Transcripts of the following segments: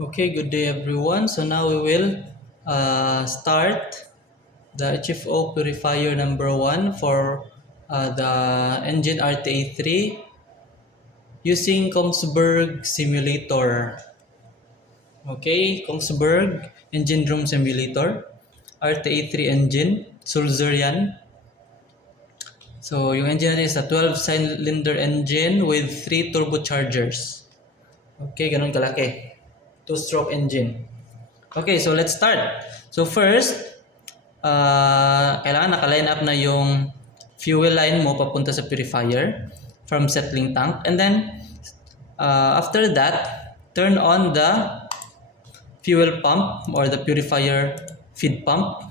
Okay, good day everyone. So now we will start the HFO purifier number 1 for the engine RTA3 using Kongsberg simulator. Okay, Kongsberg engine room simulator, RTA3 engine, Sulzer yan. So yung engine natin is a 12-cylinder engine with 3 turbochargers. Okay, ganun kalaki. 2-stroke engine. Okay, so let's start. So first, kailangan naka-line up na yung fuel line mo papunta sa purifier from settling tank. And then, after that, turn on the fuel pump or the purifier feed pump.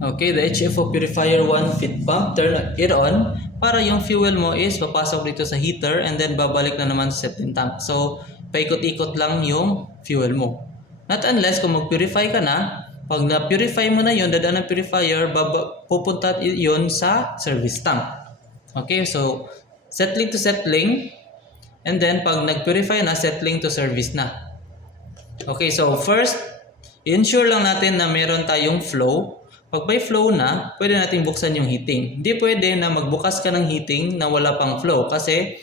Okay, the HFO purifier 1 feed pump, turn it on para yung fuel mo is papasok dito sa heater and then babalik na naman sa settling tank. So, paikot-ikot lang yung fuel mo. Not unless kung mag-purify ka na, pag na-purify mo na yun, dadaan ng purifier, pupunta yun sa service tank. Okay, so settling to settling, and then pag nag-purify na, settling to service na. Okay, so first, ensure lang natin na meron tayong flow. Pag may flow na, pwede natin buksan yung heating. Hindi pwede na magbukas ka ng heating na wala pang flow kasi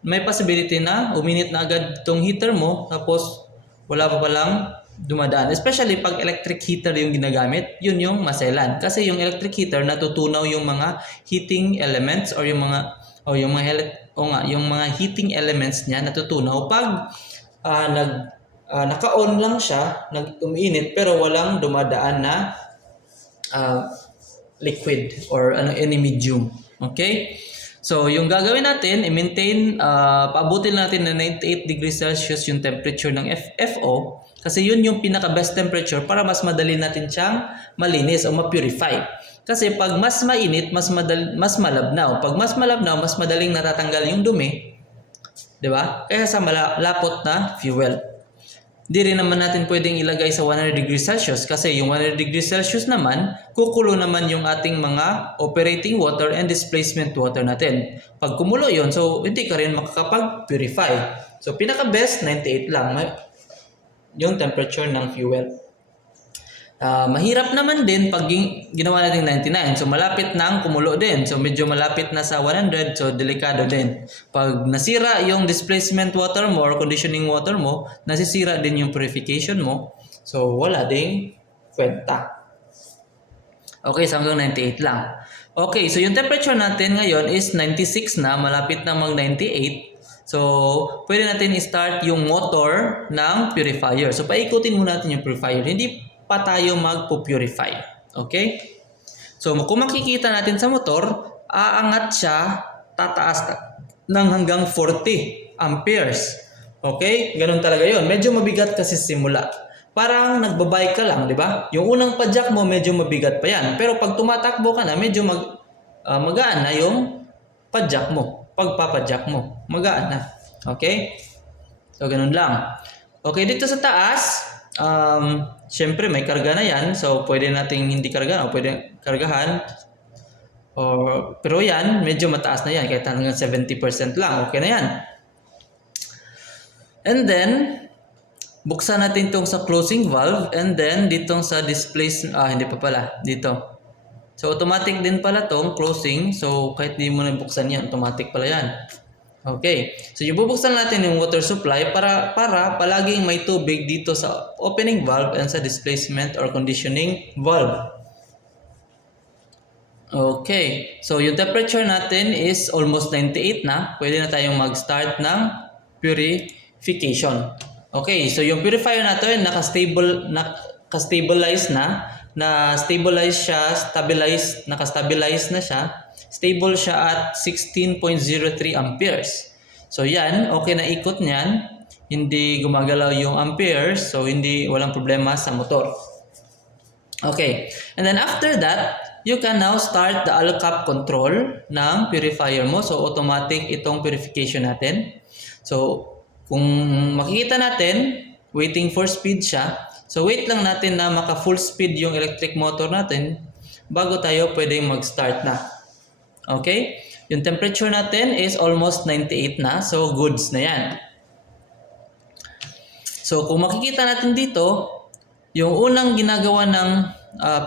may possibility na uminit na agad itong heater mo tapos wala pa palang dumadaan. Especially pag electric heater yung ginagamit, yun yung maselan. Kasi yung electric heater natutunaw yung mga heating elements or yung mga heating elements niya natutunaw pag naka-on lang siya, umiinit pero walang dumadaan na liquid or any medium. Okay? So, yung gagawin natin, i-maintain, paabutin natin na 98 degrees Celsius yung temperature ng FO kasi yun yung pinaka-best temperature para mas madali natin siyang malinis o ma-purify. Kasi pag mas mainit, mas malabnaw. Pag mas malabnaw, mas madaling natatanggal yung dumi. Diba? Kaya sa malapot na fuel. Di rin naman natin pwedeng ilagay sa 100 degrees Celsius kasi yung 100 degrees Celsius naman, kukulo naman yung ating mga operating water and displacement water natin. Pag kumulo yon, so hindi ka rin makakapag-purify. So pinaka-best, 98 lang yung temperature ng fuel. Mahirap naman din pag ginawa natin 99. So malapit na ang kumulo din. So medyo malapit na sa 100. So delikado din. Pag nasira yung displacement water mo or conditioning water mo, nasisira din yung purification mo. So wala ding kwenta. Okay, so hanggang 98 lang. Okay, so yung temperature natin ngayon is 96 na. Malapit na mag 98. So, pwede natin i-start yung motor ng purifier. So, paikutin muna natin yung purifier. Hindi pa tayo magpo-purify. Okay? So, kung makikita natin sa motor, aangat siya, tataas ng hanggang 40 amperes. Okay? Ganun talaga yon. Medyo mabigat kasi simula. Parang nagbabike ka lang, di ba? Yung unang padjak mo, medyo mabigat pa yan. Pero pag tumatakbo ka na, medyo magaan na yung padjak mo. Pagpapadjak mo, magaan na. Okay? So, ganun lang. Okay, dito sa taas, syempre may karga na yan. So, pwede nating hindi kargahan o pwede kargahan. Pero yan, medyo mataas na yan. Kahit hanggang 70% lang, okay na yan. And then, buksan natin itong sa closing valve. And then, ditong sa hindi pa pala. Dito. So, automatic din pala tong closing. So, kahit di mo na buksan yan, automatic pala yan. Okay. So, yung bubuksan natin yung water supply para palaging may tubig dito sa opening valve and sa displacement or conditioning valve. Okay. So, yung temperature natin is almost 98 na. Pwede na tayong mag-start ng purification. Okay. So, yung purifier natin naka-stabilize na-stabilize siya, naka-stabilize na siya. Stable siya at 16.03 amperes. So yan, okay na ikot niyan. Hindi gumagalaw yung amperes, so walang problema sa motor. Okay. And then after that, you can now start the ALCAP control ng purifier mo. So automatic itong purification natin. So kung makikita natin, waiting for speed siya. So wait lang natin na maka full speed yung electric motor natin bago tayo pwedeng mag-start na. Okay? Yung temperature natin is almost 98 na. So goods na yan. So kung makikita natin dito, yung unang ginagawa ng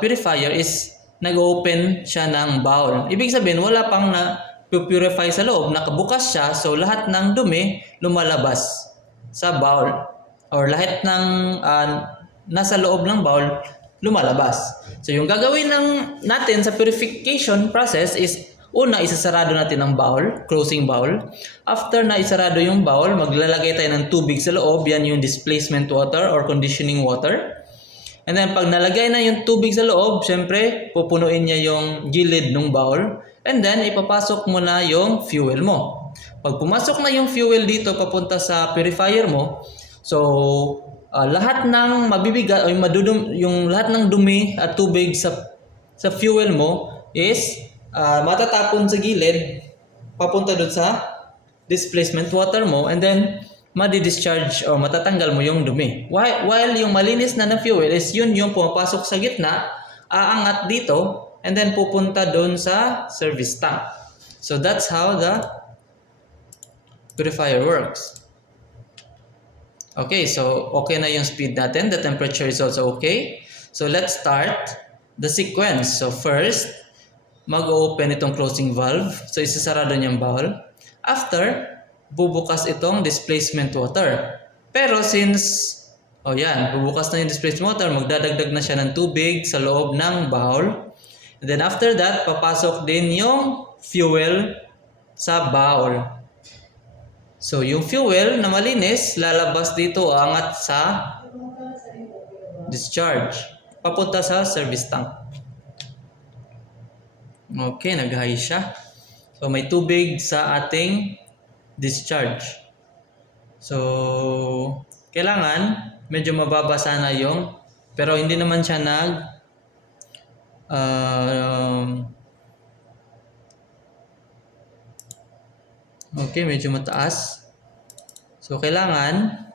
purifier is nag-open siya ng bowl. Ibig sabihin, wala pang na-purify sa loob, nakabukas siya, so lahat ng dumi lumalabas sa bowl. Or lahat ng nasa loob ng bowl lumalabas. So yung gagawin natin sa purification process is una, isasarado natin ang bowl, closing bowl. After na isarado yung bowl, maglalagay tayo ng tubig sa loob. Yan yung displacement water or conditioning water. And then pag nalagay na yung tubig sa loob, syempre pupunuin niya yung gilid ng bowl. And then ipapasok mo na yung fuel mo. Pag pumasok na yung fuel dito papunta sa purifier mo, so lahat ng mabibigat o yung lahat ng dumi at tubig sa fuel mo is matatapon sa gilid papunta doon sa displacement water mo, and then madi-discharge o matatanggal mo yung dumi. While yung malinis na fuel is yun yung pumapasok sa gitna, aangat dito, and then pupunta doon sa service tank. So that's how the purifier works. Okay, so okay na yung speed natin. The temperature is also okay. So let's start the sequence. So first, mag-open itong closing valve. So isasarado niyang bowl. After, bubukas itong displacement water. Pero since, bubukas na yung displacement water, magdadagdag na siya ng tubig sa loob ng bowl. And then after that, papasok din yung fuel sa bowl. So yung fuel na malinis, lalabas dito, angat sa discharge. Papunta sa service tank. Okay, nag-high siya. So may tubig sa ating discharge. So kailangan medyo mababa sana yung, pero hindi naman siya okay, medyo mataas. So kailangan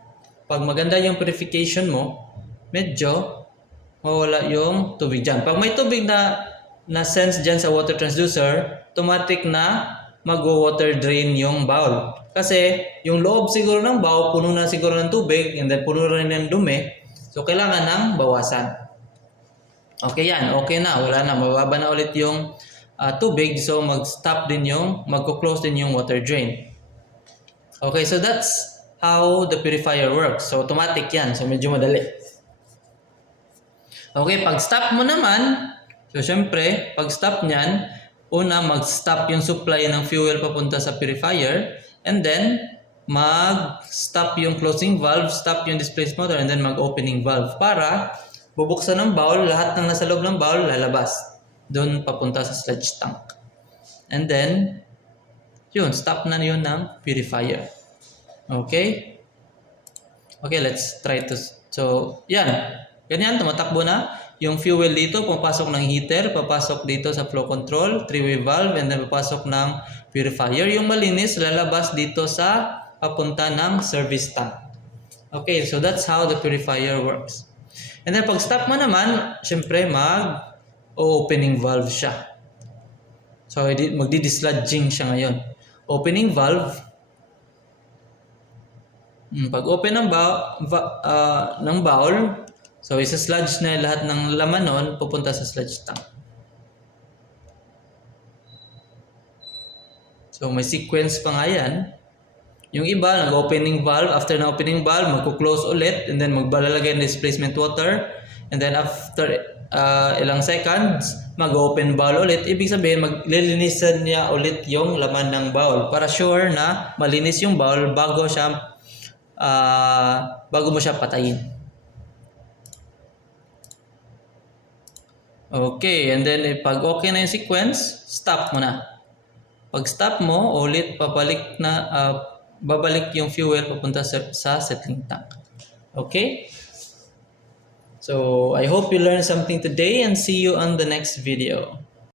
pag maganda yung purification mo, medyo mawala yung tubig dyan. Pag may tubig na sense dyan sa water transducer, automatic na mag-water drain yung bowl. Kasi yung loob siguro ng bowl, puno na siguro ng tubig, and then puno rin ng dumi. So kailangan ng bawasan. Okay yan, okay na, wala na, mababa na ulit yung tubig. So mag-stop din mag-close din yung water drain. Okay, so that's how the purifier works. So automatic yan, so medyo madali. Okay, pag stop mo naman, so syempre, pag stop nyan, una mag-stop yung supply ng fuel papunta sa purifier, and then mag-stop yung closing valve, stop yung displacement water, and then mag-opening valve para bubuksan ng bowl, lahat ng nasa loob ng bowl lalabas doon papunta sa sludge tank. And then yun, stop na yun ng purifier. Okay? Okay, let's try to. So, yan. Ganyan, tumatakbo na. Yung fuel dito, pumapasok ng heater, papasok dito sa flow control, three-way valve, and then papasok ng purifier. Yung malinis, lalabas dito sa papunta ng service tank. Okay, so that's how the purifier works. And then pag stop mo naman, syempre mag-opening valve siya. So magdi-dislodging siya ngayon. Opening valve. Pag open ng bowl, so isa-sludge na lahat ng laman nun pupunta sa sludge tank. So may sequence pa nga yan. Yung iba, nag-opening valve. After na opening valve, magko-close ulit. And then magbalalagay ng displacement water. And then after ilang seconds, mag-open valve ulit. Ibig sabihin, maglilinisan niya ulit yung laman ng bowl. Para sure na malinis yung bowl bago mo siya patayin. Okay, and then pag okay na yung sequence, stop mo na. Pag stop mo, ulit babalik yung fuel papunta sa settling tank. Okay? So, I hope you learned something today and see you on the next video.